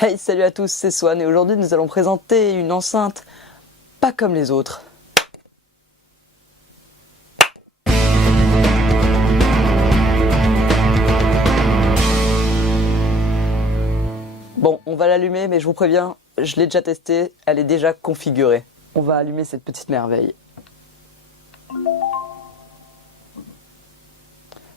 Hey, salut à tous, c'est Swan et aujourd'hui nous allons présenter une enceinte pas comme les autres. Bon, on va l'allumer, mais je vous préviens, je l'ai déjà testée, elle est déjà configurée. On va allumer cette petite merveille.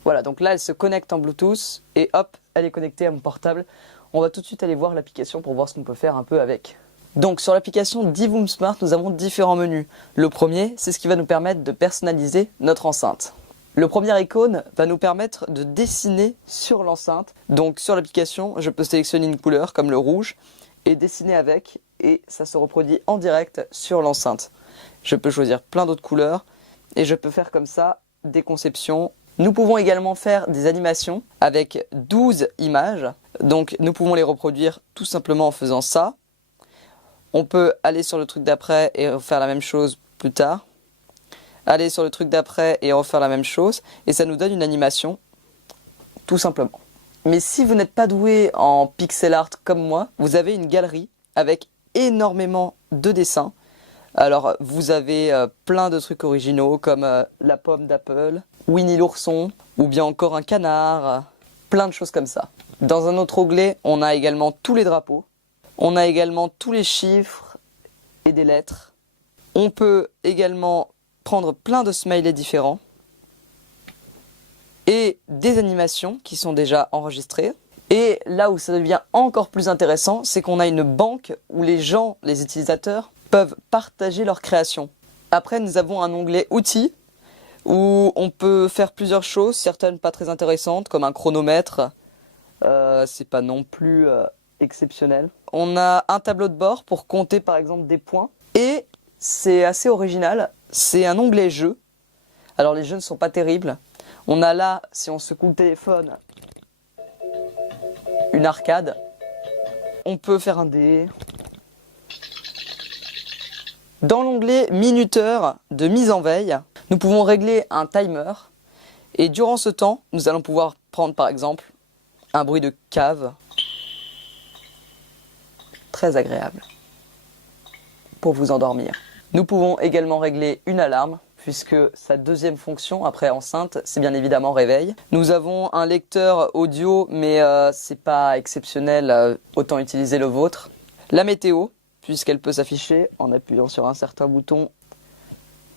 Voilà, donc là elle se connecte en Bluetooth et hop, elle est connectée à mon portable. On va tout de suite aller voir l'application pour voir ce qu'on peut faire un peu avec. Donc sur l'application Divoom Smart, nous avons différents menus. Le premier, c'est ce qui va nous permettre de personnaliser notre enceinte. Le premier icône va nous permettre de dessiner sur l'enceinte. Donc sur l'application, je peux sélectionner une couleur comme le rouge et dessiner avec et ça se reproduit en direct sur l'enceinte. Je peux choisir plein d'autres couleurs et je peux faire comme ça des conceptions. Nous pouvons également faire des animations avec 12 images. Donc nous pouvons les reproduire tout simplement en faisant ça. On peut aller sur le truc d'après et refaire la même chose plus tard. Aller sur le truc d'après et refaire la même chose. Et ça nous donne une animation, tout simplement. Mais si vous n'êtes pas doué en pixel art comme moi, vous avez une galerie avec énormément de dessins. Alors vous avez plein de trucs originaux comme la pomme d'Apple, Winnie l'ourson, ou bien encore un canard, plein de choses comme ça. Dans un autre onglet, on a également tous les drapeaux, on a également tous les chiffres et des lettres. On peut également prendre plein de smileys différents et des animations qui sont déjà enregistrées. Et là où ça devient encore plus intéressant, c'est qu'on a une banque où les gens, les utilisateurs, peuvent partager leurs créations. Après, nous avons un onglet outils où on peut faire plusieurs choses, certaines pas très intéressantes, comme un chronomètre. C'est pas non plus exceptionnel. On a un tableau de bord pour compter par exemple des points. Et c'est assez original, c'est un onglet jeux. Alors les jeux ne sont pas terribles. On a là, si on secoue le téléphone, une arcade. On peut faire un dé. Dans l'onglet minuteur de mise en veille, nous pouvons régler un timer. Et durant ce temps, nous allons pouvoir prendre par exemple un bruit de cave. Très agréable pour vous endormir. Nous pouvons également régler une alarme, puisque sa deuxième fonction après enceinte, c'est bien évidemment réveil. Nous avons un lecteur audio, mais c'est pas exceptionnel, autant utiliser le vôtre. La météo, puisqu'elle peut s'afficher en appuyant sur un certain bouton.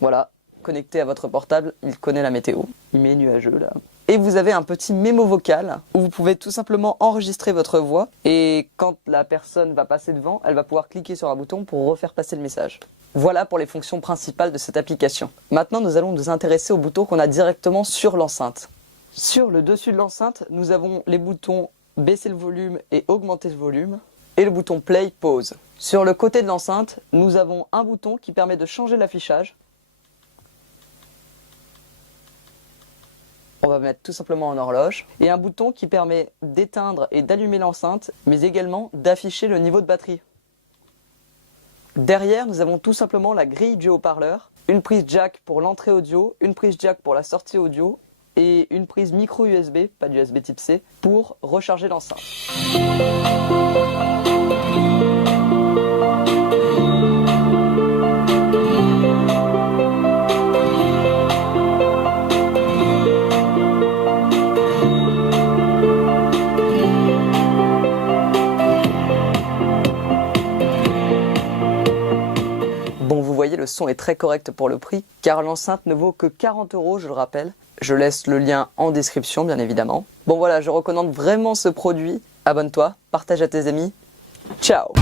Voilà, connecté à votre portable, il connaît la météo. Il met nuageux là. Et vous avez un petit mémo vocal où vous pouvez tout simplement enregistrer votre voix et quand la personne va passer devant, elle va pouvoir cliquer sur un bouton pour refaire passer le message. Voilà pour les fonctions principales de cette application. Maintenant, nous allons nous intéresser aux boutons qu'on a directement sur l'enceinte. Sur le dessus de l'enceinte, nous avons les boutons baisser le volume et augmenter le volume et le bouton play, pause. Sur le côté de l'enceinte, nous avons un bouton qui permet de changer l'affichage. On va mettre tout simplement en horloge. Et un bouton qui permet d'éteindre et d'allumer l'enceinte, mais également d'afficher le niveau de batterie. Derrière, nous avons tout simplement la grille du haut-parleur, une prise jack pour l'entrée audio, une prise jack pour la sortie audio et une prise micro USB, pas d'USB type C, pour recharger l'enceinte. Bon, vous voyez, le son est très correct pour le prix, car l'enceinte ne vaut que 40 €, je le rappelle. Je laisse le lien en description, bien évidemment. Bon voilà, je recommande vraiment ce produit. Abonne-toi, partage à tes amis. Ciao!